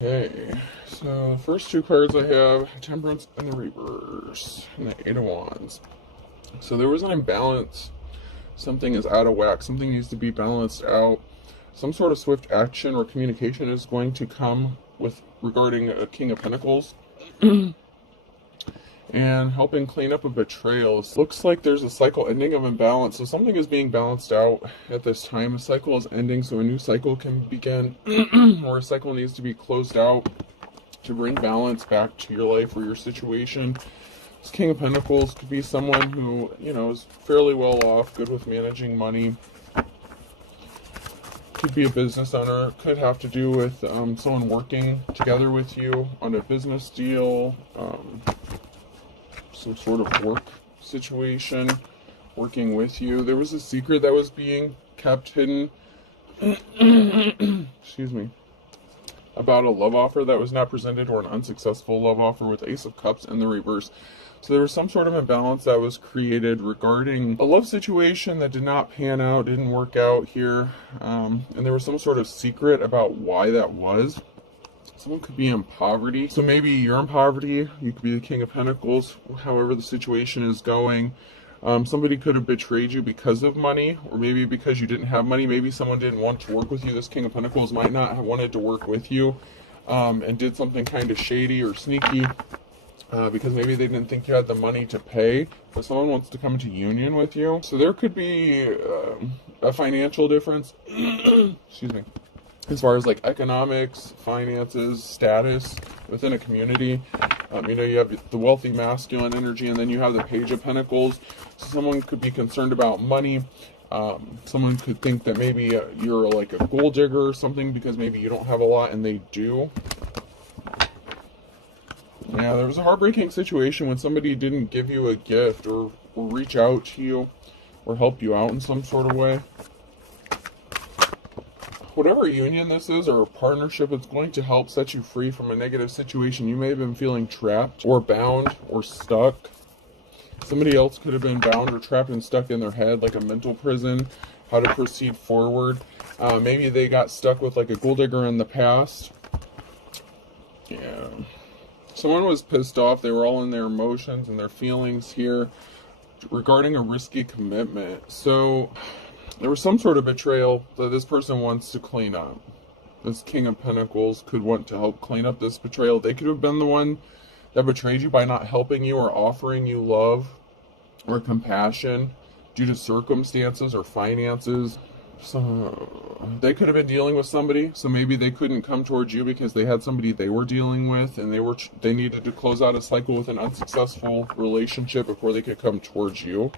Okay, so the first two cards I have, Temperance and the Reverse, and the Eight of Wands. So there was an imbalance. Something is out of whack. Something needs to be balanced out. Some sort of swift action or communication is going to come with regarding a King of Pentacles. And helping clean up a betrayal. Looks like there's a cycle ending of imbalance. So something is being balanced out at this time. A cycle is ending so a new cycle can begin. Or a cycle needs to be closed out to bring balance back to your life or your situation. This King of Pentacles could be someone who, is fairly well off, good with managing money. Could be a business owner. Could have to do with someone working together with you on a business deal. Some sort of work situation, working with you. There was a secret that was being kept hidden, excuse me, about a love offer that was not presented, or an unsuccessful love offer with Ace of Cups in the reverse. So there was some sort of imbalance that was created regarding a love situation that did not pan out, didn't work out here, and there was some sort of secret about why that was. Someone could be in poverty. So maybe you're in poverty. You could be the King of Pentacles, however the situation is going. Somebody could have betrayed you because of money, or maybe because you didn't have money. Maybe someone didn't want to work with you. This King of Pentacles might not have wanted to work with you, and did something kind of shady or sneaky, because maybe they didn't think you had the money to pay, but someone wants to come into union with you. So there could be a financial difference. Excuse me. As far as like economics, finances, status within a community. You have the wealthy masculine energy, and then you have the Page of Pentacles. So someone could be concerned about money. Someone could think that maybe you're like a gold digger or something, because maybe you don't have a lot and they do. Yeah, there was a heartbreaking situation when somebody didn't give you a gift, or reach out to you, or help you out in some sort of way. Whatever union this is, or a partnership, it's going to help set you free from a negative situation. You may have been feeling trapped or bound or stuck. Somebody else could have been bound or trapped and stuck in their head, like a mental prison, how to proceed forward. Maybe they got stuck with like a gold digger in the past. Yeah. Someone was pissed off. They were all in their emotions and their feelings here regarding a risky commitment. So there was some sort of betrayal that this person wants to clean up. This King of Pentacles could want to help clean up this betrayal. They could have been the one that betrayed you by not helping you or offering you love or compassion due to circumstances or finances. So they could have been dealing with somebody, so maybe they couldn't come towards you because they had somebody they were dealing with, and they needed to close out a cycle with an unsuccessful relationship before they could come towards you.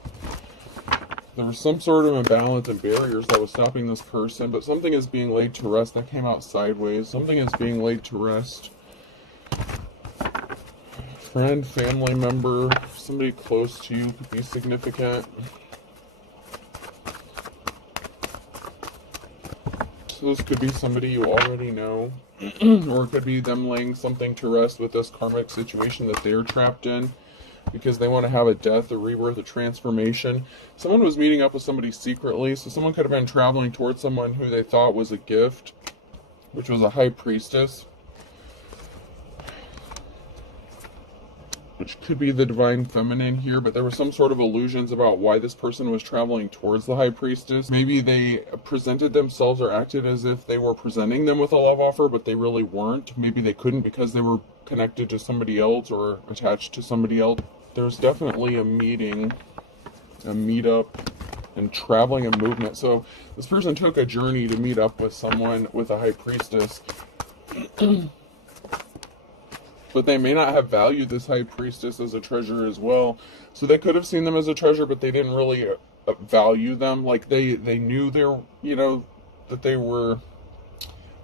There was some sort of imbalance and barriers that was stopping this person, but something is being laid to rest. That came out sideways. Something is being laid to rest. Friend, family member, somebody close to you could be significant. So this could be somebody you already know, or it could be them laying something to rest with this karmic situation that they're trapped in, because they want to have a death, a rebirth, a transformation. Someone was meeting up with somebody secretly, so someone could have been traveling towards someone who they thought was a gift, which was a High Priestess, which could be the Divine Feminine here, but there were some sort of illusions about why this person was traveling towards the High Priestess. Maybe they presented themselves or acted as if they were presenting them with a love offer, but they really weren't. Maybe they couldn't because they were connected to somebody else or attached to somebody else. There's definitely a meeting, a meetup, and traveling and movement. So this person took a journey to meet up with someone with a High Priestess. But they may not have valued this High Priestess as a treasure as well. So they could have seen them as a treasure, but they didn't really value them. Like they knew that they were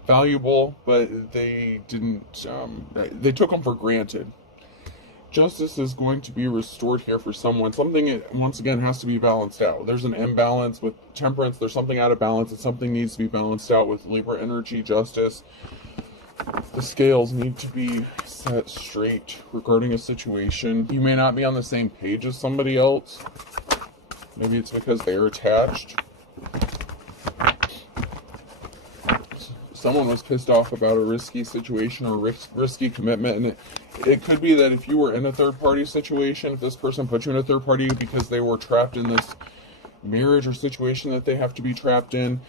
valuable, but they didn't, they took them for granted. Justice is going to be restored here for someone. Something, once again, has to be balanced out. There's an imbalance with Temperance. There's something out of balance, and something needs to be balanced out with Libra energy, Justice. The scales need to be set straight regarding a situation. You may not be on the same page as somebody else. Maybe it's because they're attached. someone was pissed off about a risky situation or risky commitment. And it could be that if you were in a third-party situation, if this person put you in a third party because they were trapped in this marriage or situation that they have to be trapped in,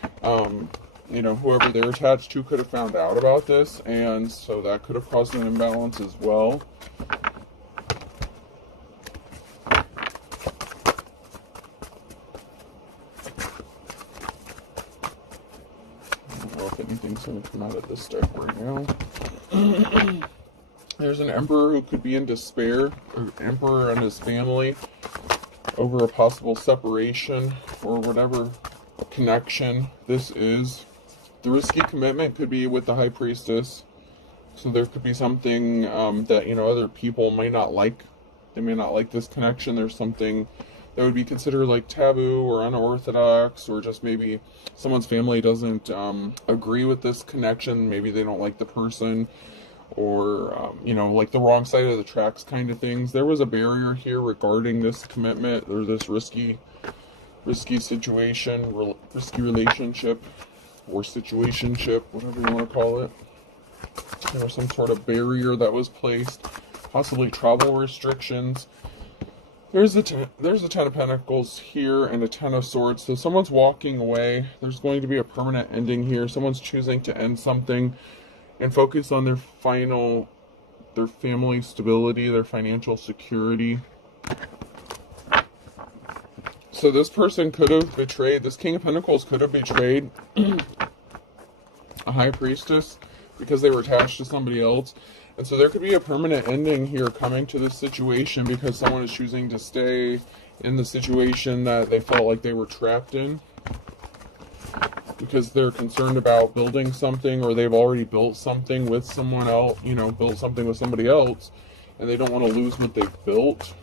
you know, whoever they're attached to could have found out about this, and so that could have caused an imbalance as well. If anything's going to come out of this deck right now. There's an emperor who could be in despair, or emperor and his family, over a possible separation or whatever connection this is. The risky commitment could be with the high priestess. So there could be something that, you know, other people may not like. They may not like this connection. There's something that would be considered like taboo or unorthodox, or just maybe someone's family doesn't agree with this connection. Maybe they don't like the person, or you know, like the wrong side of the tracks kind of things. There was a barrier here regarding this commitment or this risky situation, risky relationship or situationship, whatever you want to call it. There was some sort of barrier that was placed, possibly travel restrictions. There's the Ten of Pentacles here and a Ten of Swords. So someone's walking away. There's going to be a permanent ending here. Someone's choosing to end something and focus on their family stability, their financial security. So this person could have betrayed, this King of Pentacles could have betrayed a High Priestess because they were attached to somebody else. And so there could be a permanent ending here coming to this situation because someone is choosing to stay in the situation that they felt like they were trapped in, because they're concerned about building something, or they've already built something with someone else, you know, built something with somebody else, and they don't want to lose what they've built.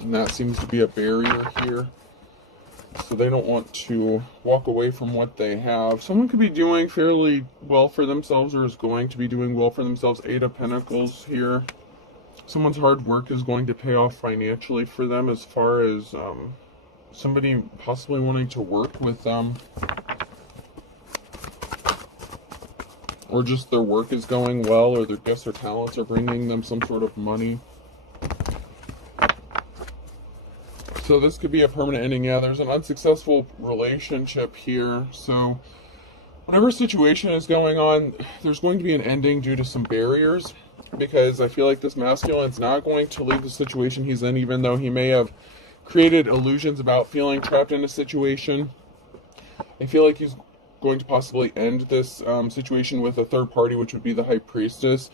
And that seems to be a barrier here. So they don't want to walk away from what they have. Someone could be doing fairly well for themselves, or is going to be doing well for themselves. Eight of Pentacles here. Someone's hard work is going to pay off financially for them, as far as somebody possibly wanting to work with them. Or just their work is going well, or their gifts or talents are bringing them some sort of money. So this could be a permanent ending. Yeah, there's an unsuccessful relationship here. So whatever situation is going on, there's going to be an ending due to some barriers, because I feel like this masculine's not going to leave the situation he's in, even though he may have created illusions about feeling trapped in a situation. I feel like he's going to possibly end this situation with a third party, which would be the High Priestess.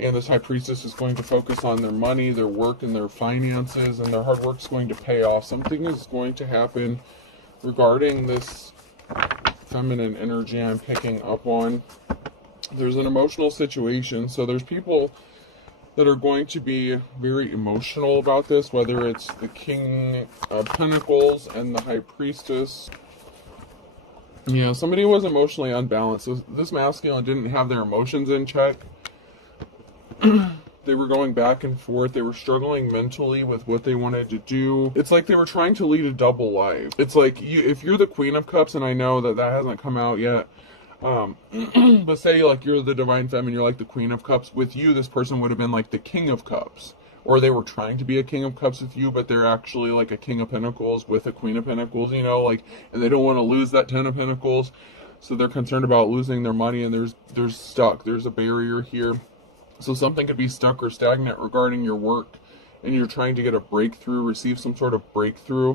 And this High Priestess is going to focus on their money, their work, and their finances, and their hard work is going to pay off. Something is going to happen regarding this feminine energy I'm picking up on. There's an emotional situation, so there's people that are going to be very emotional about this, whether it's the King of Pentacles and the High Priestess. Yeah, somebody was emotionally unbalanced. So this masculine didn't have their emotions in check. They were going back and forth. They were struggling mentally with what they wanted to do. It's like they were trying to lead a double life. It's like, if you're the Queen of Cups, and I know that hasn't come out yet, but say like you're the Divine Feminine, you're like the Queen of Cups. With you, this person would have been like the King of Cups. Or they were trying to be a King of Cups with you, but they're actually like a King of Pentacles with a Queen of Pentacles, you know, like, and they don't want to lose that Ten of Pentacles. So they're concerned about losing their money, and there's stuck. There's a barrier here. So something could be stuck or stagnant regarding your work, and you're trying to get a breakthrough, receive some sort of breakthrough.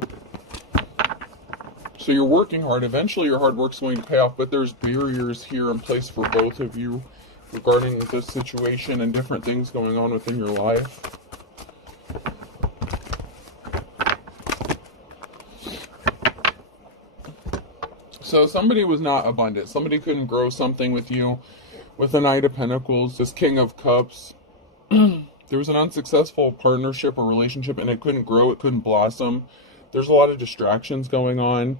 So you're working hard. Eventually your hard work's going to pay off, but there's barriers here in place for both of you regarding this situation and different things going on within your life. So somebody was not abundant. Somebody couldn't grow something with you. With the Knight of Pentacles, this King of Cups, there was an unsuccessful partnership or relationship, and it couldn't grow, it couldn't blossom. There's a lot of distractions going on.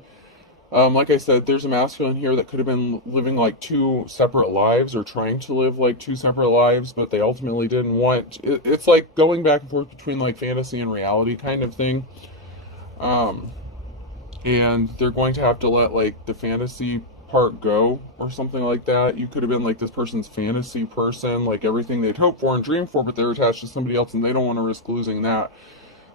Like I said, there's a masculine here that could have been living like two separate lives, or trying to live like two separate lives, but they ultimately didn't want. It's like going back and forth between like fantasy and reality kind of thing. And they're going to have to let like the fantasy part go or something like that. You could have been like this person's fantasy person, like everything they'd hoped for and dreamed for, but they're attached to somebody else and they don't want to risk losing that.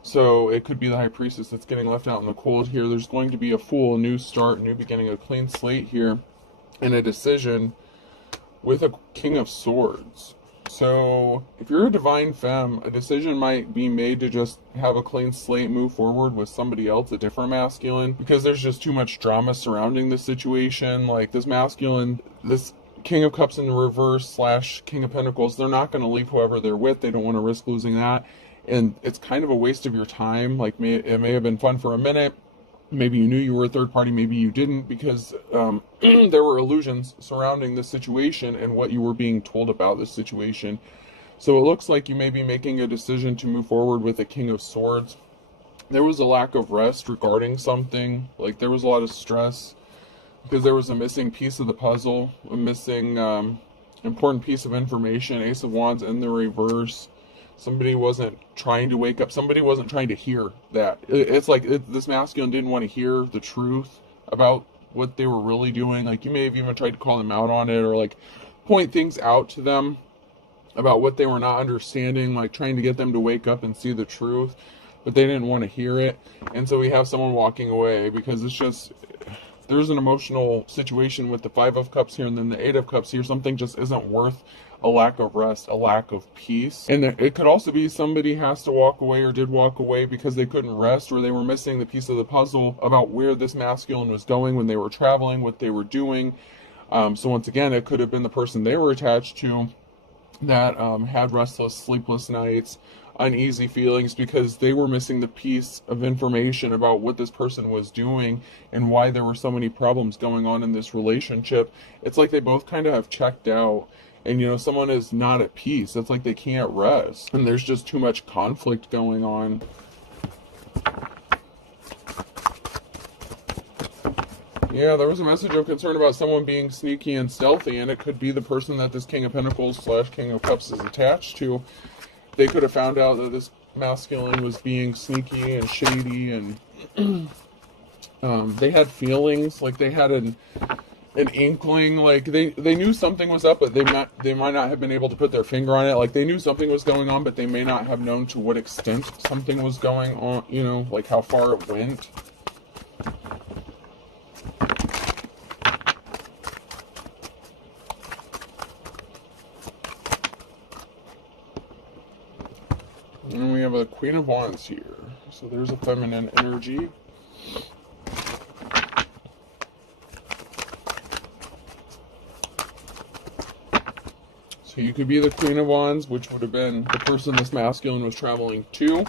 So it could be the High Priestess that's getting left out in the cold here. There's going to be a Fool, a new start, a new beginning, a clean slate here, and a decision with a King of Swords. So if you're a divine femme, a decision might be made to just have a clean slate, move forward with somebody else, a different masculine, because there's just too much drama surrounding this situation. Like this masculine, this King of Cups in the reverse / King of Pentacles, they're not going to leave whoever they're with. They don't want to risk losing that. And it's kind of a waste of your time. Like it may have been fun for a minute. Maybe you knew you were a third party, maybe you didn't, because there were illusions surrounding this situation and what you were being told about this situation. So it looks like you may be making a decision to move forward with a King of Swords. There was a lack of rest regarding something. Like there was a lot of stress because there was a missing piece of the puzzle, a missing important piece of information. Ace of Wands in the reverse. Somebody wasn't trying to wake up. Somebody wasn't trying to hear that. It's like this masculine didn't want to hear the truth about what they were really doing. Like you may have even tried to call them out on it, or like point things out to them about what they were not understanding, like trying to get them to wake up and see the truth, but they didn't want to hear it. And so we have someone walking away because it's just, there's an emotional situation with the Five of Cups here and then the Eight of Cups here. Something just isn't worth a lack of rest, a lack of peace. And it could also be somebody has to walk away or did walk away because they couldn't rest, or they were missing the piece of the puzzle about where this masculine was going when they were traveling, what they were doing. So once again, it could have been the person they were attached to that had restless, sleepless nights, uneasy feelings because they were missing the piece of information about what this person was doing and why there were so many problems going on in this relationship. It's like they both kind of have checked out. And, you know, someone is not at peace. It's like they can't rest. And there's just too much conflict going on. Yeah, there was a message of concern about someone being sneaky and stealthy. And it could be the person that this King of Pentacles / King of Cups is attached to. They could have found out that this masculine was being sneaky and shady. And they had feelings. Like they had an inkling, like they knew something was up, but they might not have been able to put their finger on it. Like they knew something was going on, but they may not have known to what extent something was going on, you know, like how far it went. And we have a Queen of Wands here. So there's a feminine energy. So you could be the Queen of Wands, which would have been the person this masculine was traveling to,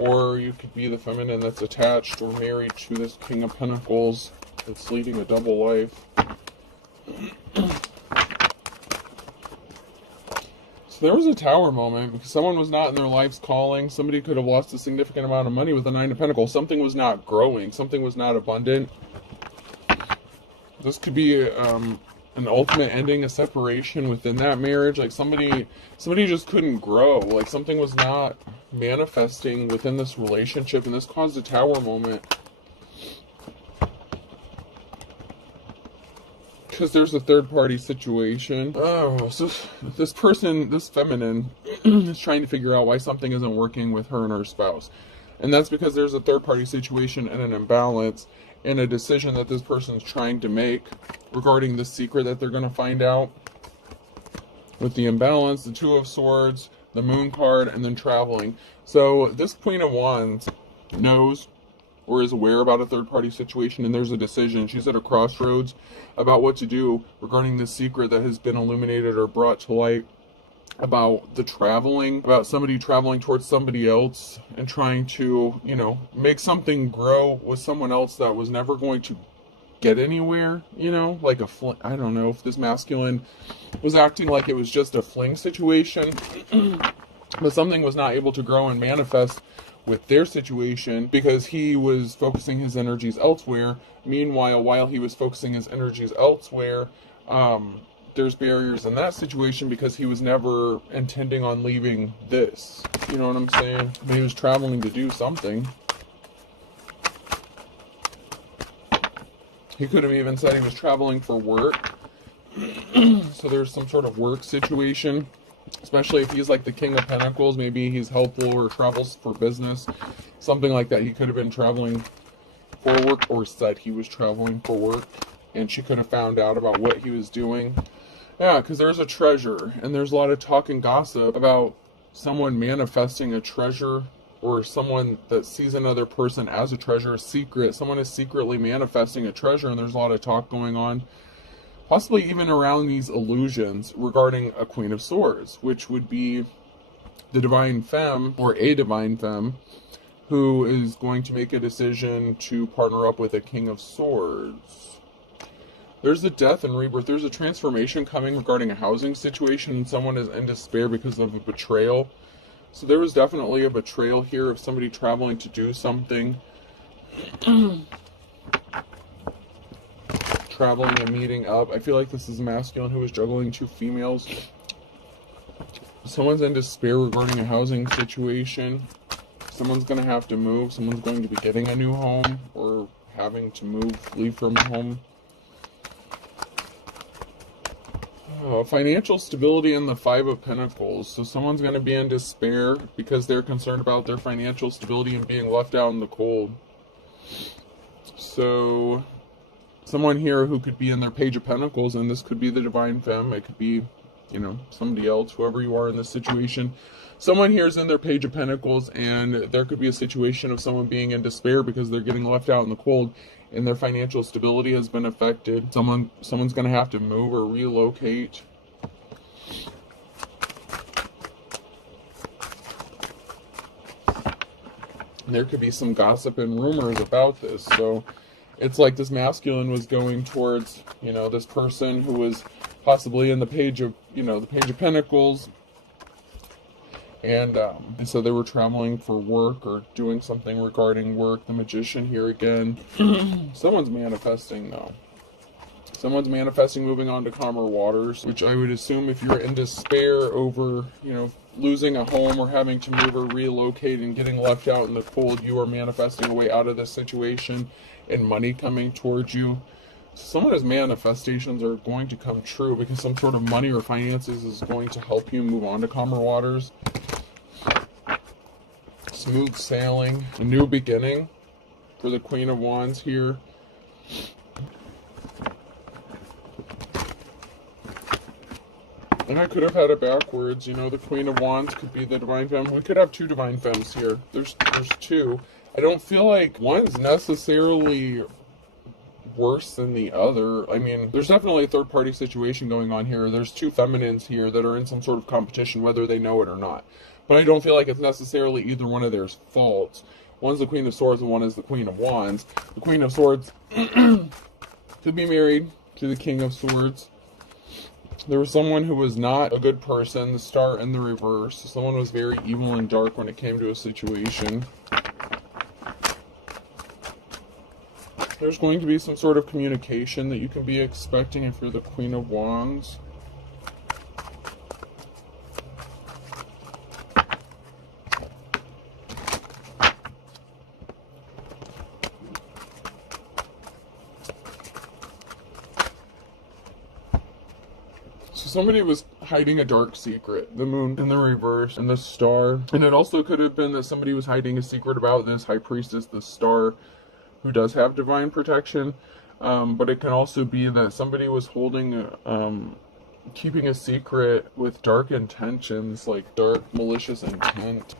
or you could be the feminine that's attached or married to this King of Pentacles that's leading a double life. So there was a Tower moment because someone was not in their life's calling. Somebody could have lost a significant amount of money with the Nine of Pentacles. Something was not growing. Something was not abundant. This could be an ultimate ending, a separation within that marriage. Like somebody just couldn't grow. Like something was not manifesting within this relationship, and this caused a Tower moment. Because there's a third party situation. Oh, so this person, this feminine, is trying to figure out why something isn't working with her and her spouse. And that's because there's a third party situation and an imbalance and a decision that this person's trying to make regarding the secret that they're going to find out. With the imbalance, the Two of Swords, the Moon card, and then traveling. So this Queen of Wands knows or is aware about a third-party situation, and there's a decision. She's at a crossroads about what to do regarding this secret that has been illuminated or brought to light about the traveling, about somebody traveling towards somebody else and trying to, you know, make something grow with someone else that was never going to get anywhere, you know, like I don't know if this masculine was acting like it was just a fling situation, but something was not able to grow and manifest with their situation because he was focusing his energies elsewhere. Meanwhile, while he was focusing his energies elsewhere, there's barriers in that situation because he was never intending on leaving this. You know what I'm saying? I mean, he was traveling to do something. He could have even said he was traveling for work. So there's some sort of work situation, especially if he's like the King of Pentacles. Maybe he's helpful or travels for business, something like that. He could have been traveling for work, or said he was traveling for work, and she could have found out about what he was doing. Yeah, because there's a treasure, and there's a lot of talk and gossip about someone manifesting a treasure, or someone that sees another person as a treasure, a secret. Someone is secretly manifesting a treasure, and there's a lot of talk going on, possibly even around these illusions regarding a Queen of Swords, which would be the divine femme, or a divine femme, who is going to make a decision to partner up with a King of Swords. There's a death and rebirth. There's a transformation coming regarding a housing situation, and someone is in despair because of a betrayal. So there was definitely a betrayal here of somebody traveling to do something. Traveling and meeting up. I feel like this is a masculine who is juggling two females. Someone's in despair regarding a housing situation. Someone's going to have to move. Someone's going to be getting a new home, or having to move, leave from home. Financial stability in the Five of Pentacles. So someone's going to be in despair because they're concerned about their financial stability and being left out in the cold. So someone here who could be in their Page of Pentacles, and this could be the divine femme. It could be, you know, somebody else, whoever you are in this situation. Someone here is in their Page of Pentacles, and there could be a situation of someone being in despair because they're getting left out in the cold, and their financial stability has been affected. Someone's going to have to move or relocate. And there could be some gossip and rumors about this. So it's like this masculine was going towards, you know, this person who was possibly in the Page of, you know, the Page of Pentacles. And so they were traveling for work or doing something regarding work. The Magician here again. Someone's manifesting, though. Someone's manifesting moving on to calmer waters, which I would assume if you're in despair over, you know, losing a home or having to move or relocate and getting left out in the cold, you are manifesting a way out of this situation and money coming towards you. Some of those manifestations are going to come true because some sort of money or finances is going to help you move on to calmer waters. Smooth sailing, a new beginning for the Queen of Wands here. And I could have had it backwards, you know, the Queen of Wands could be the divine femme. We could have two divine femmes here. There's two. I don't feel like one's necessarily worse than the other. I mean, there's definitely a third party situation going on here. There's two feminines here that are in some sort of competition, whether they know it or not. But I don't feel like it's necessarily either one of their faults. One's the Queen of Swords and one is the Queen of Wands. The Queen of Swords could be married to the King of Swords. There was someone who was not a good person, the Star in the reverse. Someone was very evil and dark when it came to a situation. There's going to be some sort of communication that you can be expecting if you're the Queen of Wands. So somebody was hiding a dark secret. The Moon in the reverse and the Star. And it also could have been that somebody was hiding a secret about this High Priestess, the Star, who does have divine protection. But it can also be that somebody was holding, keeping a secret with dark intentions, like dark, malicious intent.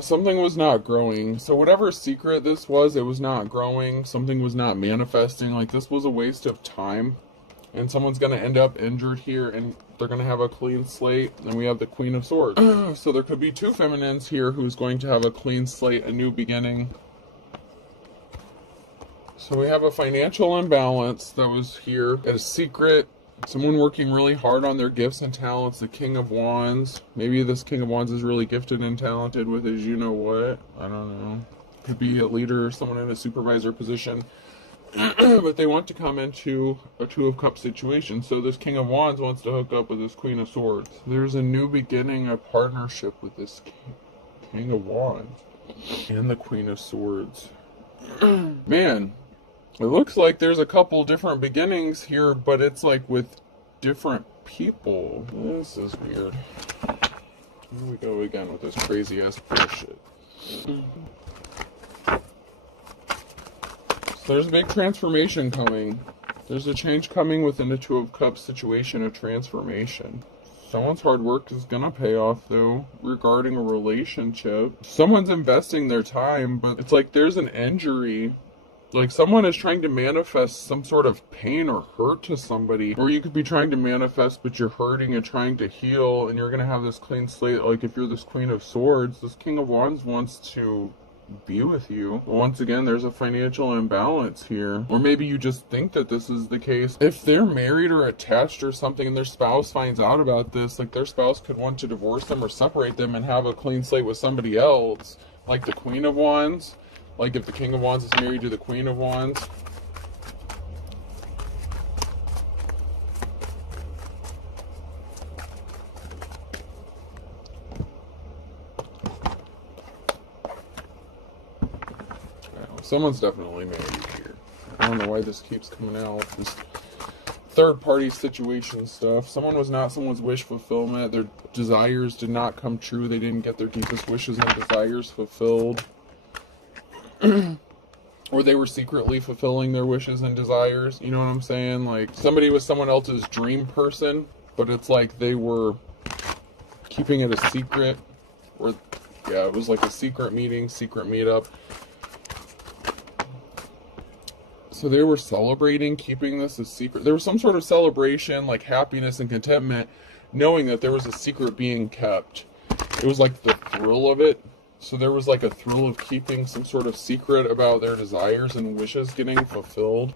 Something was not growing. So whatever secret this was, it was not growing. Something was not manifesting. Like, this was a waste of time. And someone's going to end up injured here, and they're going to have a clean slate. And we have the Queen of Swords. So there could be two feminines here who's going to have a clean slate, a new beginning. So we have a financial imbalance that was here. A secret. Someone working really hard on their gifts and talents. The King of Wands. Maybe this King of Wands is really gifted and talented with his you-know-what. I don't know. Could be a leader, someone in a supervisor position. But they want to come into a Two of Cups situation. So this King of Wands wants to hook up with this Queen of Swords. There's a new beginning, a partnership with this King of Wands and the Queen of Swords. Man, it looks like there's a couple different beginnings here, but it's like with different people. This is weird. Here we go again with this crazy ass bullshit. So there's a big transformation coming. There's a change coming within the Two of Cups situation, a transformation. Someone's hard work is gonna pay off though, regarding a relationship. Someone's investing their time, but it's like there's an injury. Like someone is trying to manifest some sort of pain or hurt to somebody. Or you could be trying to manifest, but you're hurting and trying to heal, and you're gonna have this clean slate. Like if you're this Queen of Swords, this King of Wands wants to be with you. Once again, there's a financial imbalance here. Or maybe you just think that this is the case. If they're married or attached or something and their spouse finds out about this, like their spouse could want to divorce them or separate them and have a clean slate with somebody else, like the Queen of Wands. Like if the King of Wands is married to the Queen of Wands. Someone's definitely married here. I don't know why this keeps coming out. This third party situation stuff. Someone was not someone's wish fulfillment. Their desires did not come true. They didn't get their deepest wishes and desires fulfilled. Or they were secretly fulfilling their wishes and desires. You know what I'm saying? Like somebody was someone else's dream person, but it's like they were keeping it a secret. Or yeah, it was like a secret meeting, secret meetup. So they were celebrating, keeping this a secret. There was some sort of celebration, like happiness and contentment, knowing that there was a secret being kept. It was like the thrill of it. So there was like a thrill of keeping some sort of secret about their desires and wishes getting fulfilled.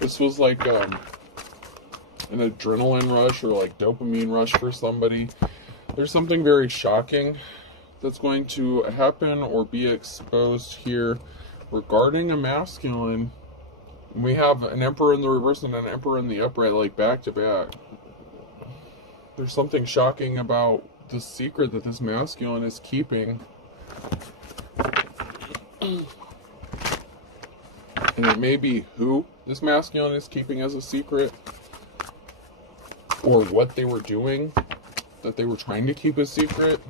This was like an adrenaline rush or like dopamine rush for somebody. There's something very shocking that's going to happen or be exposed here regarding a masculine. We have an Emperor in the reverse and an Emperor in the upright, like back to back. There's something shocking about the secret that this masculine is keeping. And it may be who this masculine is keeping as a secret, or what they were doing that they were trying to keep a secret.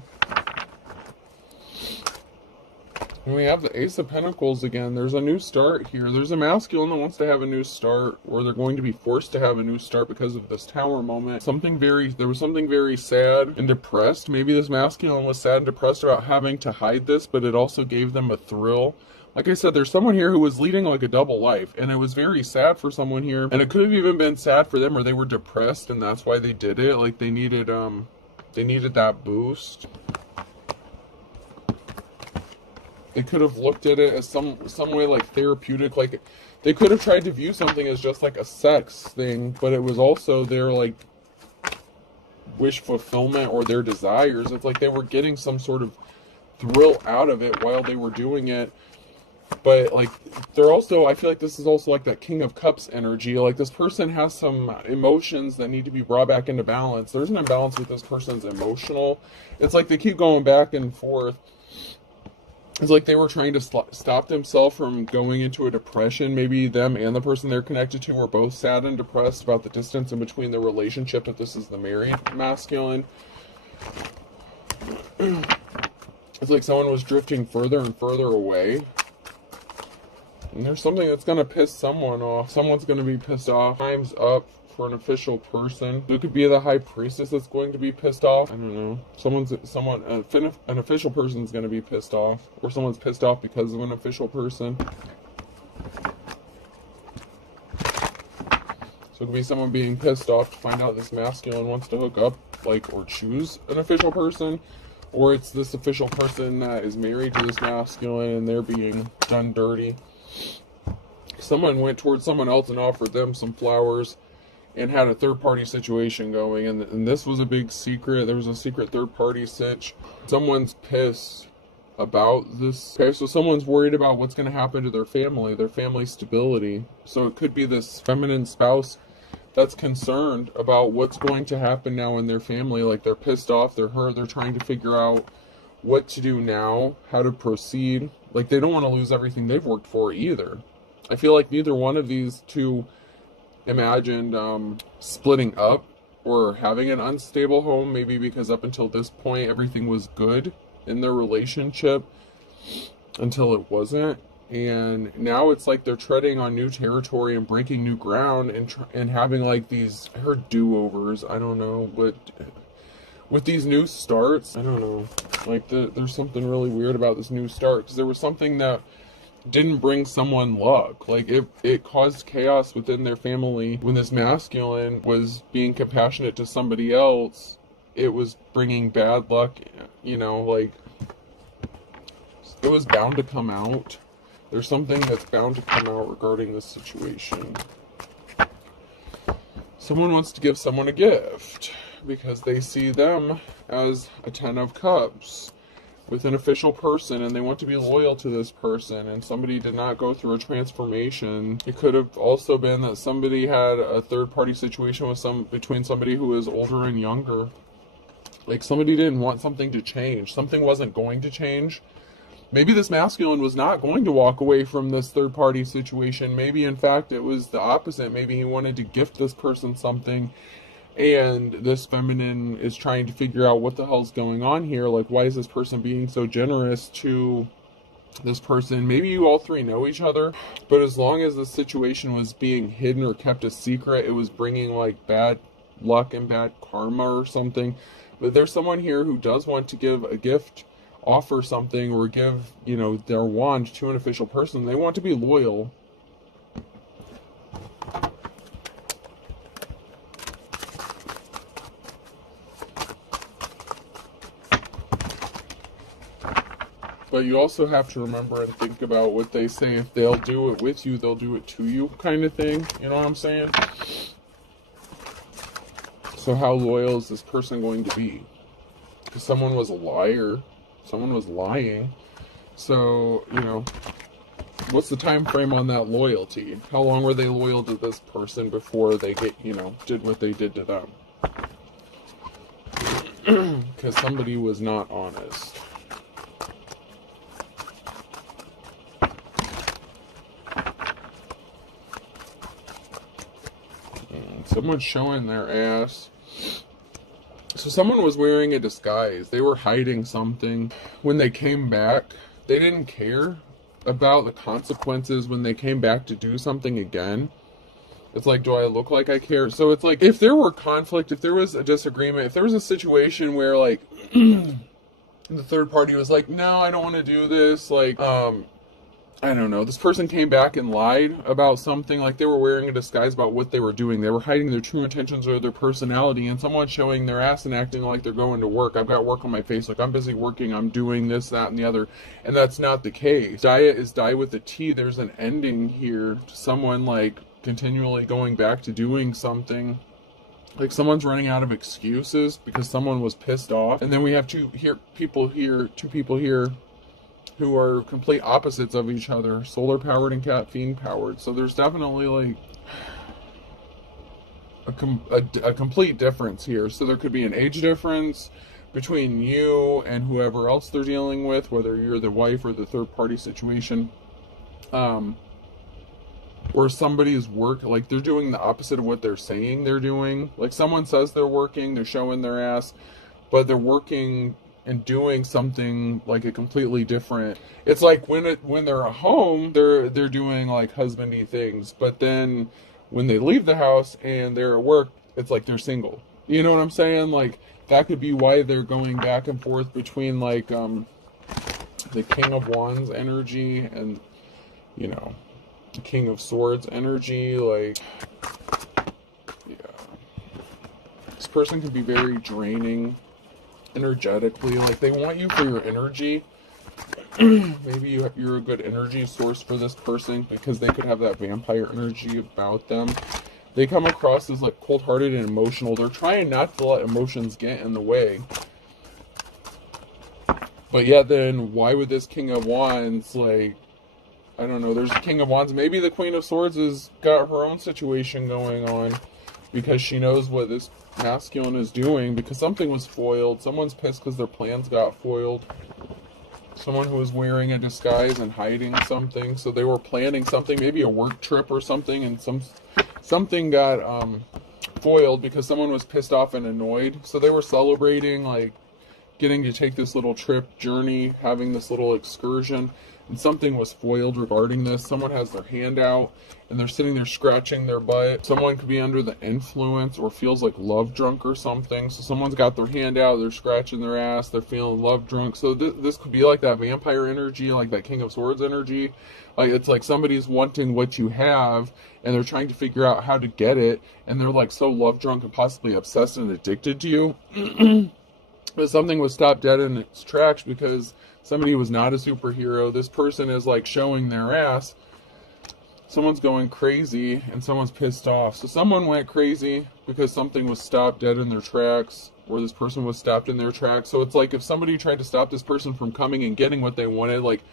And we have the Ace of Pentacles again. There's a new start here. There's a masculine that wants to have a new start, or they're going to be forced to have a new start because of this Tower moment. There was something very sad and depressed. Maybe this masculine was sad and depressed about having to hide this, but it also gave them a thrill. Like I said, there's someone here who was leading like a double life, and it was very sad for someone here. And it could have even been sad for them, or they were depressed, and that's why they did it. Like they needed that boost. They could have looked at it as some way like therapeutic. Like they could have tried to view something as just like a sex thing, but it was also their like wish fulfillment or their desires. It's like they were getting some sort of thrill out of it while they were doing it. But like they're also, I feel like this is also like that King of Cups energy. Like this person has some emotions that need to be brought back into balance. There's an imbalance with this person's emotional. It's like they keep going back and forth. It's like they were trying to stop themselves from going into a depression. Maybe them and the person they're connected to were both sad and depressed about the distance in between their relationship, if this is the married masculine. It's like someone was drifting further and further away. And there's something that's going to piss someone off. Someone's going to be pissed off. Time's up for an official person. It could be the High Priestess that's going to be pissed off. I don't know. An official person's going to be pissed off. Or someone's pissed off because of an official person. So it could be someone being pissed off to find out this masculine wants to hook up, like, or choose an official person. Or it's this official person that is married to this masculine and they're being done dirty. Someone went towards someone else and offered them some flowers and had a third-party situation going, and this was a big secret. There was a secret third-party sitch. Someone's pissed about this. Okay, so someone's worried about what's going to happen to their family stability. So it could be this feminine spouse that's concerned about what's going to happen now in their family. Like they're pissed off, they're hurt, they're trying to figure out what to do now, how to proceed. Like they don't want to lose everything they've worked for either. I feel like neither one of these two imagined splitting up or having an unstable home, maybe because up until this point everything was good in their relationship until it wasn't. And now it's like they're treading on new territory and breaking new ground and having like these, I heard do-overs, I don't know, but with these new starts, I don't know, like there's something really weird about this new start, because there was something that didn't bring someone luck. Like it caused chaos within their family. When this masculine was being compassionate to somebody else, it was bringing bad luck, you know, like it was bound to come out. There's something that's bound to come out regarding this situation. Someone wants to give someone a gift because they see them as a 10 of Cups with an official person, and they want to be loyal to this person, and somebody did not go through a transformation. It could have also been that somebody had a third-party situation with between somebody who is older and younger. Like somebody didn't want something to change. Something wasn't going to change. Maybe this masculine was not going to walk away from this third-party situation. Maybe, in fact, it was the opposite. Maybe he wanted to gift this person something, and this feminine is trying to figure out what the hell's going on here. Like, why is this person being so generous to this person? Maybe you all three know each other, but as long as the situation was being hidden or kept a secret, it was bringing, like, bad luck and bad karma or something. But there's someone here who does want to give a gift, offer something, or give, you know, their wand to an official person. They want to be loyal. But you also have to remember and think about what they say. If they'll do it with you, they'll do it to you, kind of thing. You know what I'm saying? So how loyal is this person going to be? Because someone was a liar. Someone was lying. So, you know, what's the time frame on that loyalty? How long were they loyal to this person before they did what they did to them? Because somebody was not honest. Someone's showing their ass. So someone was wearing a disguise. They were hiding something. When they came back, they didn't care about the consequences when they came back to do something again. It's like, do I look like I care? So it's like, if there were conflict, if there was a disagreement, if there was a situation where, like, the third party was like, no, I don't want to do this, like, I don't know, this person came back and lied about something, like they were wearing a disguise about what they were doing. They were hiding their true intentions or their personality, and someone's showing their ass and acting like they're going to work. I've got work on my face, like I'm busy working, I'm doing this, that, and the other. And that's not the case. Diet is die with a T. There's an ending here to someone, like, continually going back to doing something. Like someone's running out of excuses because someone was pissed off. And then we have two people here who are complete opposites of each other, solar powered and caffeine powered. So there's definitely, like, a complete difference here. So there could be an age difference between you and whoever else they're dealing with, whether you're the wife or the third party situation, or somebody's work, like they're doing the opposite of what they're saying they're doing. Like someone says they're working, they're showing their ass, but they're working and doing something like a completely different. It's like when they're at home, they're doing like husbandy things, but then when they leave the house and they're at work, it's like they're single. You know what I'm saying? Like that could be why they're going back and forth between, like, the King of Wands energy and, you know, the King of Swords energy. Like, yeah, this person can be very draining energetically. Like they want you for your energy. Maybe you're a good energy source for this person because they could have that vampire energy about them. They come across as, like, cold-hearted and emotional. They're trying not to let emotions get in the way. But yeah, then why would this King of Wands, like, I don't know, there's a King of Wands. Maybe the Queen of Swords has got her own situation going on because she knows what this masculine is doing, because something was foiled. Someone's pissed because their plans got foiled. Someone who was wearing a disguise and hiding something. So they were planning something, maybe a work trip or something, and something got foiled because someone was pissed off and annoyed. So they were celebrating, like, getting to take this little trip journey, having this little excursion, and something was foiled regarding this. Someone has their hand out and they're sitting there scratching their butt. Someone could be under the influence or feels like love drunk or something. So someone's got their hand out, they're scratching their ass, they're feeling love drunk. So this could be like that vampire energy, like that King of Swords energy. Like, it's like somebody's wanting what you have and they're trying to figure out how to get it, and they're like so love drunk and possibly obsessed and addicted to you. But something was stopped dead in its tracks because somebody was not a superhero. This person is like showing their ass. Someone's going crazy and someone's pissed off. So someone went crazy because something was stopped dead in their tracks, or this person was stopped in their tracks. So it's like if somebody tried to stop this person from coming and getting what they wanted, like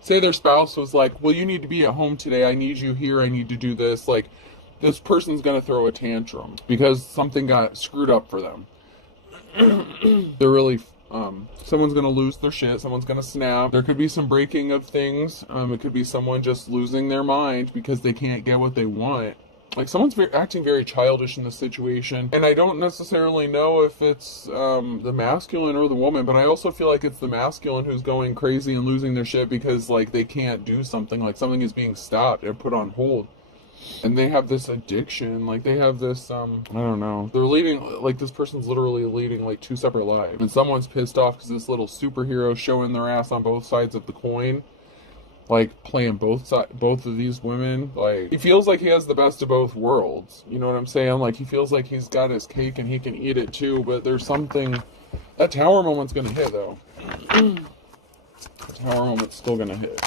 say their spouse was like, well, you need to be at home today. I need you here. I need to do this. Like, this person's going to throw a tantrum because something got screwed up for them. They're really someone's gonna lose their shit, someone's gonna snap. There could be some breaking of things. It could be someone just losing their mind because they can't get what they want. Like, someone's acting very childish in this situation, and I don't necessarily know if it's the masculine or the woman, but I also feel like it's the masculine who's going crazy and losing their shit because, like, they can't do something, like something is being stopped and put on hold. And they have this addiction, like they have this, I don't know. They're leading, like this person's literally leading like two separate lives. And someone's pissed off because this little superhero showing their ass on both sides of the coin. Like playing both of these women. Like, he feels like he has the best of both worlds. You know what I'm saying? Like, he feels like he's got his cake and he can eat it too. But there's something, that tower moment's gonna hit though. The tower moment's still gonna hit.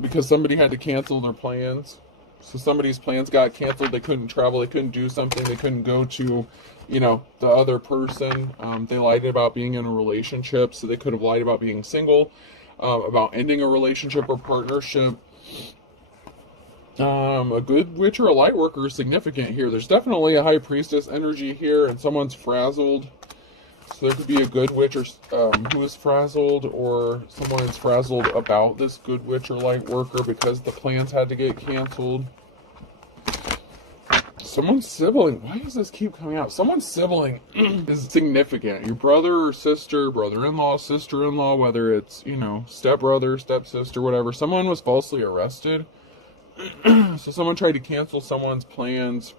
Because somebody had to cancel their plans. So somebody's plans got canceled. They couldn't travel. They couldn't do something. They couldn't go to, you know, the other person. They lied about being in a relationship. So they could have lied about being single, about ending a relationship or partnership. A good witch or a light worker is significant here. There's definitely a high priestess energy here, and someone's frazzled. So there could be a good witch or who is frazzled, or someone is frazzled about this good witch or light worker because the plans had to get canceled. Someone's sibling. Why does this keep coming out? Someone's sibling is significant. Your brother or sister, brother-in-law, sister-in-law, whether it's, you know, stepbrother, stepsister, whatever. Someone was falsely arrested. So someone tried to cancel someone's plans,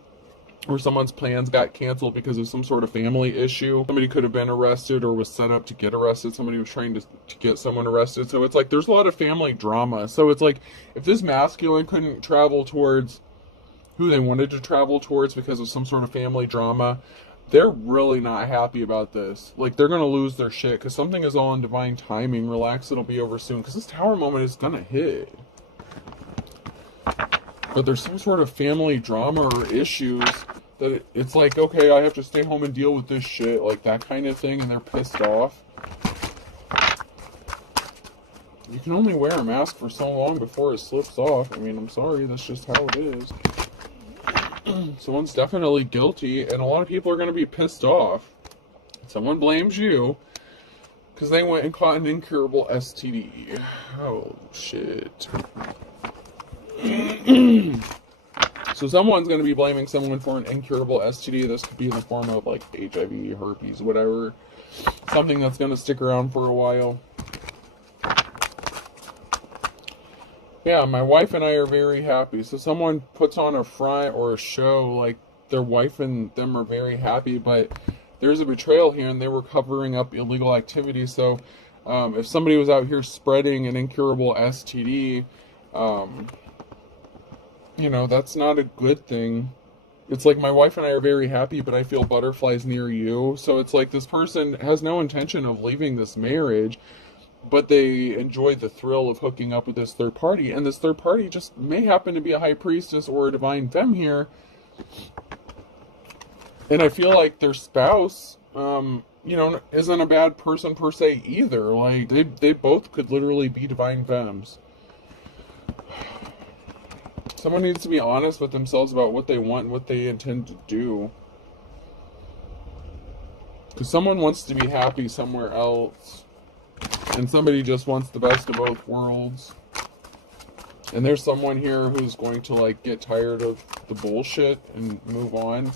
or someone's plans got canceled because of some sort of family issue. Somebody could have been arrested or was set up to get arrested. Somebody was trying to get someone arrested. So it's like there's a lot of family drama. So it's like if this masculine couldn't travel towards who they wanted to travel towards because of some sort of family drama, they're really not happy about this. Like, they're going to lose their shit because something is all in divine timing. Relax, it'll be over soon, because this tower moment is going to hit. But there's some sort of family drama or issues that it's like, okay, I have to stay home and deal with this shit, like that kind of thing, and they're pissed off. You can only wear a mask for so long before it slips off. I mean, I'm sorry, that's just how it is. Someone's definitely guilty, and a lot of people are going to be pissed off. Someone blames you because they went and caught an incurable STD. Oh, shit. So someone's going to be blaming someone for an incurable STD. This could be in the form of like HIV, herpes, whatever. Something that's going to stick around for a while. Yeah, my wife and I are very happy. So someone puts on a front or a show like their wife and them are very happy, but there's a betrayal here and they were covering up illegal activity. So if somebody was out here spreading an incurable STD, you know, that's not a good thing. It's like my wife and I are very happy, but I feel butterflies near you. So it's like this person has no intention of leaving this marriage, but they enjoy the thrill of hooking up with this third party. And this third party just may happen to be a high priestess or a divine femme here. And I feel like their spouse you know, isn't a bad person per se either. Like, they both could literally be divine femmes. Someone needs to be honest with themselves about what they want and what they intend to do. Because someone wants to be happy somewhere else, and somebody just wants the best of both worlds. And there's someone here who's going to, like, get tired of the bullshit and move on.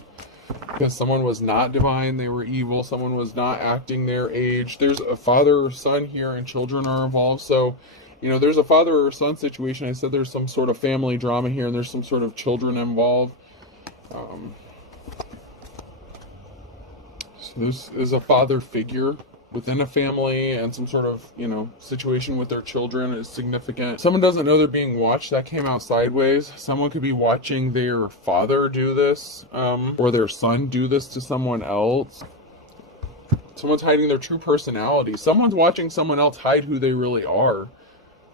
Because someone was not divine, they were evil. Someone was not acting their age. There's a father or son here, and children are involved. So, you know, there's a father or son situation. I said there's some sort of family drama here, and there's some sort of children involved. So this is a father figure within a family, and some sort of, you know, situation with their children is significant. Someone doesn't know they're being watched. That came out sideways. Someone could be watching their father do this, or their son do this to someone else. Someone's hiding their true personality. Someone's watching someone else hide who they really are.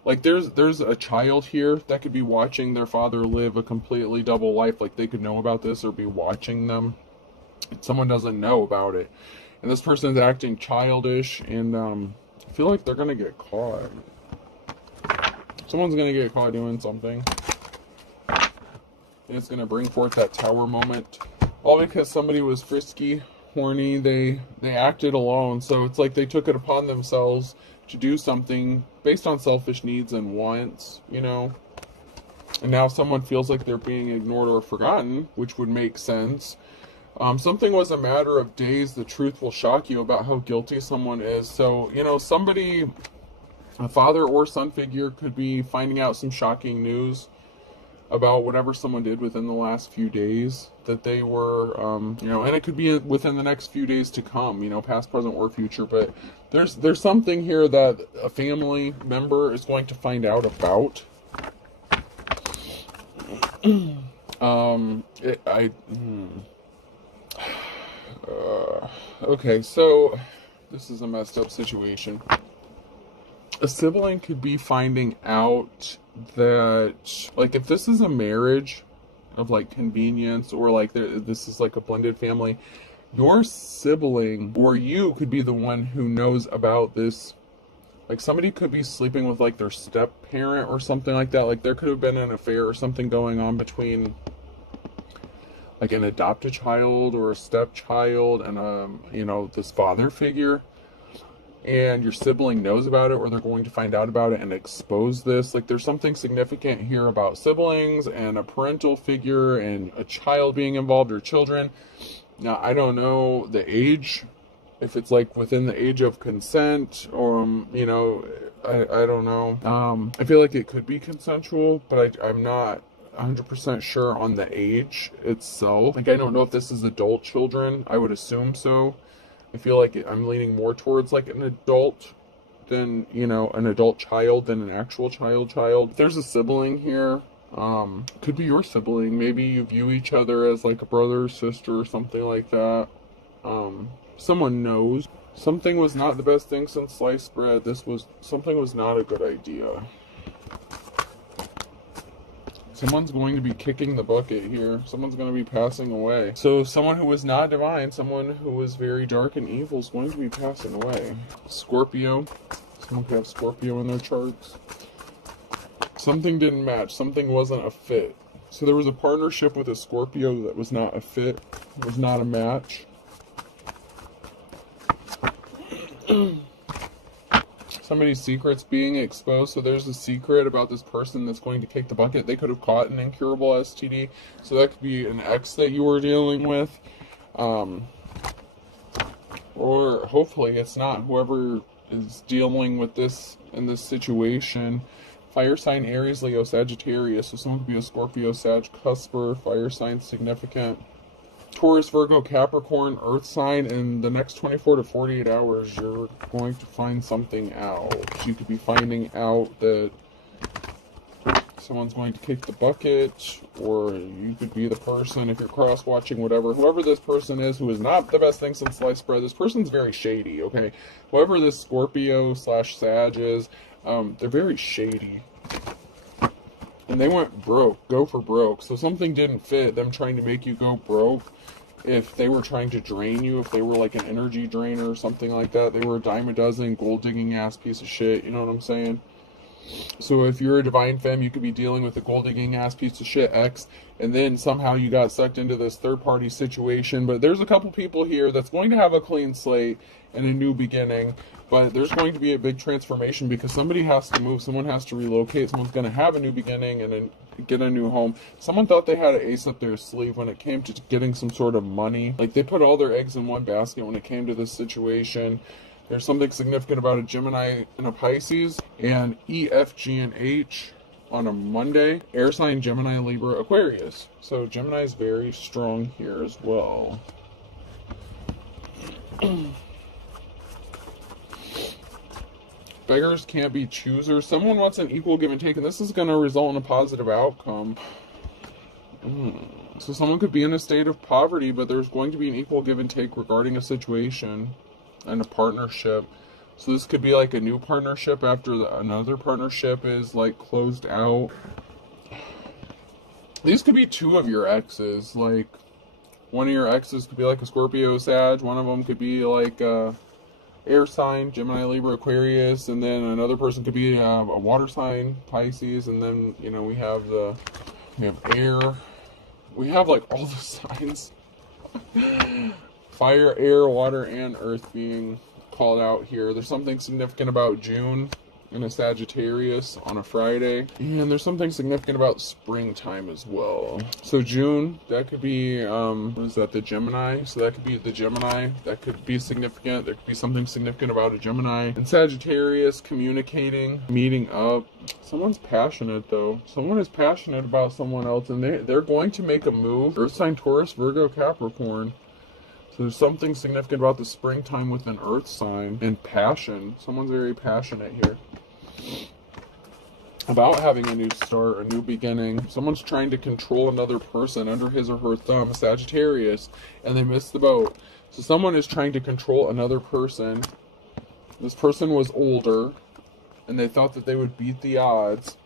Like, there's a child here that could be watching their father live a completely double life. Like, they could know about this or be watching them. Someone doesn't know about it. And this person is acting childish, and I feel like they're going to get caught. Someone's going to get caught doing something. And it's going to bring forth that tower moment. All because somebody was frisky, horny, they acted alone. So it's like they took it upon themselves to do something based on selfish needs and wants, you know. And now someone feels like they're being ignored or forgotten, which would make sense. Something was a matter of days. The truth will shock you about how guilty someone is. So, you know, somebody, a father or son figure, could be finding out some shocking news about whatever someone did within the last few days that they were, you know, and it could be within the next few days to come, you know, past, present, or future. But there's something here that a family member is going to find out about. Okay, so this is a messed up situation. A sibling could be finding out that, like, if this is a marriage of, like, convenience, or, like, this is, like, a blended family, your sibling or you could be the one who knows about this. Like, somebody could be sleeping with, like, their step-parent or something like that. Like, there could have been an affair or something going on between, like, an adopted child or a stepchild and, you know, this father figure. And your sibling knows about it, or they're going to find out about it and expose this. Like, there's something significant here about siblings and a parental figure and a child being involved, or children. Now, I don't know the age, if it's, like, within the age of consent, or, you know, I don't know. I feel like it could be consensual, but I'm not 100% sure on the age itself. Like, I don't know if this is adult children. I would assume so. I feel like I'm leaning more towards, like, an adult than, you know, an adult child than an actual child. If there's a sibling here, could be your sibling. Maybe you view each other as, like, a brother or sister or something like that. Someone knows. Something was not the best thing since sliced bread. Something was not a good idea. Someone's going to be kicking the bucket here. Someone's going to be passing away. So someone who was not divine, someone who was very dark and evil, is going to be passing away. Scorpio. Someone could have Scorpio in their charts. Something didn't match. Something wasn't a fit. So there was a partnership with a Scorpio that was not a fit. It was not a match. Somebody's secret's being exposed. So there's a secret about this person that's going to kick the bucket. They could have caught an incurable STD. So that could be an ex that you were dealing with. Or hopefully it's not. Whoever is dealing with this in this situation. Fire sign, Aries, Leo, Sagittarius. So someone could be a Scorpio, Sag, Cusper. Fire sign significant. Taurus, Virgo, Capricorn, Earth sign. In the next 24 to 48 hours, you're going to find something out. You could be finding out that someone's going to kick the bucket, or you could be the person, if you're cross-watching, whatever. Whoever this person is, who is not the best thing since sliced bread, this person's very shady, okay? Whoever this Scorpio / Sag is, they're very shady. And they went broke, go for broke. So something didn't fit, them trying to make you go broke. if they were trying to drain you, if they were like an energy drainer or something like that. They were a dime a dozen, gold digging ass piece of shit, you know what I'm saying? So if you're a divine femme, you could be dealing with a gold digging ass piece of shit ex, and then somehow you got sucked into this third party situation. But there's a couple people here that's going to have a clean slate and a new beginning. But there's going to be a big transformation because somebody has to move, someone has to relocate, someone's going to have a new beginning and get a new home. Someone thought they had an ace up their sleeve when it came to getting some sort of money. Like they put all their eggs in one basket when it came to this situation. There's something significant about a Gemini and a Pisces, and E, F, G, and H on a Monday. Air sign, Gemini, Libra, Aquarius. So Gemini is very strong here as well. Beggars can't be choosers. Someone wants an equal give and take, and this is going to result in a positive outcome. So someone could be in a state of poverty, but there's going to be an equal give and take regarding a situation and a partnership. So this could be like a new partnership after another partnership is like closed out. These could be two of your exes. Like one of your exes could be like a Scorpio, Sag. One of them could be like air sign, Gemini, Libra, Aquarius, and then another person could be a water sign, Pisces, and then we have air. We have like all the signs. Fire, air, water, and earth being called out here. There's something significant about June in a Sagittarius on a Friday. And there's something significant about springtime as well. So June, that could be, what is that, the Gemini? So that could be the Gemini. That could be significant. There could be something significant about a Gemini. And Sagittarius, communicating, meeting up. Someone's passionate though. Someone is passionate about someone else and they're going to make a move. Earth sign, Taurus, Virgo, Capricorn. So there's something significant about the springtime with an earth sign and passion. Someone's very passionate here about having a new start, a new beginning. Someone's trying to control another person under his or her thumb, Sagittarius, and they missed the boat. So someone is trying to control another person. This person was older, and they thought that they would beat the odds.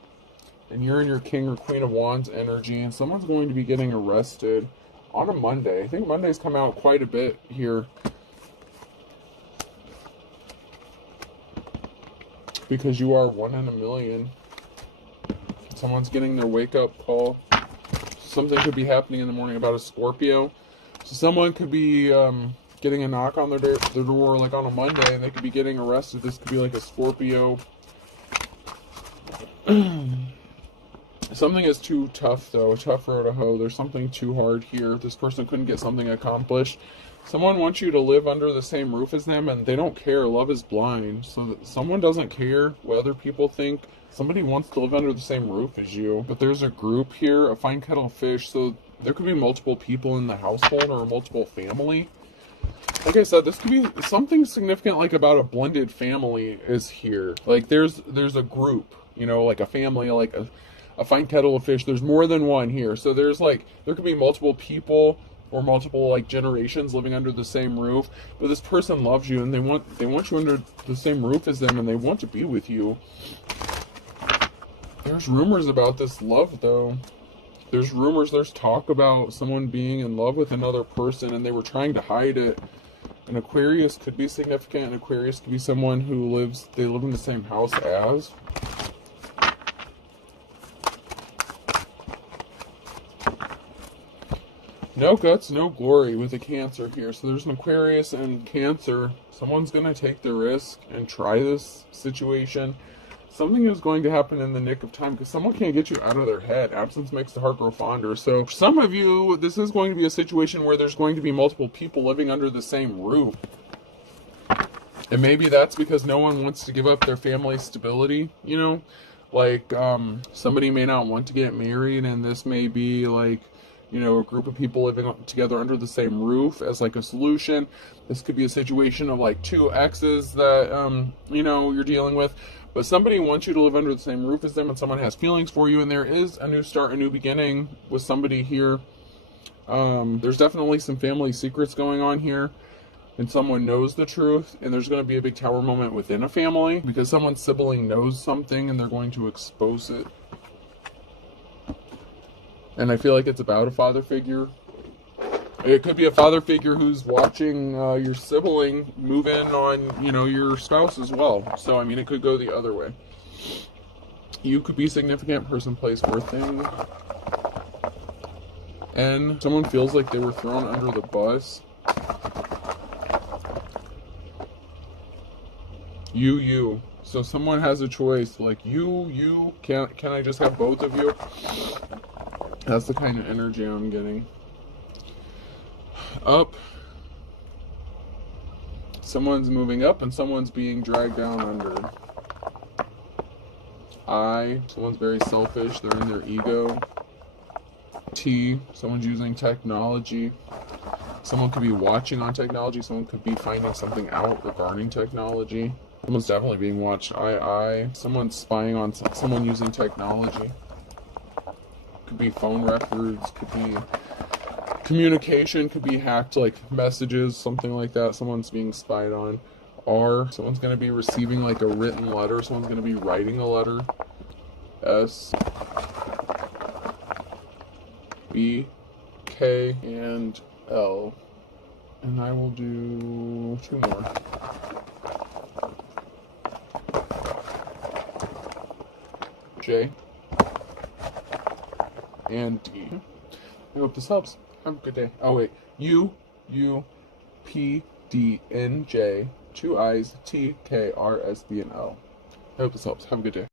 And you're in your King or Queen of Wands energy, and someone's going to be getting arrested on a Monday. I think Mondays come out quite a bit here. Because you are 1 in a million. Someone's getting their wake-up call. Something could be happening in the morning about a Scorpio. So someone could be getting a knock on their door like on a Monday, and they could be getting arrested. This could be like a Scorpio. Something is too tough, though. A tough road to hoe. There's something too hard here. This person couldn't get something accomplished. Someone wants you to live under the same roof as them, and they don't care. Love is blind. So someone doesn't care what other people think. Somebody wants to live under the same roof as you. But there's a group here, a fine kettle of fish. So there could be multiple people in the household or a multiple family. Like I said, this could be something significant, like about a blended family is here. Like there's a group, like a family, like a fine kettle of fish. There's more than one here. So there could be multiple people or multiple like generations living under the same roof. But this person loves you and they want you under the same roof as them and they want to be with you. There's rumors about this love though. There's rumors, there's talk about someone being in love with another person and they were trying to hide it. An Aquarius could be significant. An Aquarius could be someone who live in the same house as. No guts, no glory with a Cancer here. So there's an Aquarius and Cancer. Someone's going to take the risk and try this situation. Something is going to happen in the nick of time because someone can't get you out of their head. Absence makes the heart grow fonder. So for some of you, this is going to be a situation where there's going to be multiple people living under the same roof. And maybe that's because no one wants to give up their family stability, Like, somebody may not want to get married, and this may be like, a group of people living together under the same roof as like a solution. This could be a situation of like two exes that, you're dealing with. But somebody wants you to live under the same roof as them, and someone has feelings for you, and there is a new start, a new beginning with somebody here. There's definitely some family secrets going on here, and someone knows the truth, and there's going to be a big tower moment within a family because someone's sibling knows something, and they're going to expose it. And I feel like it's about a father figure. It could be a father figure who's watching your sibling move in on, your spouse as well. So, I mean, it could go the other way. You could be significant, person, place, or thing. And someone feels like they were thrown under the bus. You. So someone has a choice, like you, can I just have both of you? That's the kind of energy I'm getting. Up. Someone's moving up and someone's being dragged down under. Someone's very selfish, they're in their ego. T, someone's using technology. Someone could be watching on technology, someone could be finding something out regarding technology. Someone's definitely being watched. I. Someone's spying on someone using technology. Could be phone records, could be communication, could be hacked, like messages, something like that. Someone's being spied on. R, someone's going to be receiving like a written letter. Someone's going to be writing a letter. S, B, K, and L. And I will do 2 more. J, and D. I hope this helps. Have a good day. Oh wait, U, P, D, N, J, 2 I's, T, K, R, S, B, and L. I hope this helps. Have a good day.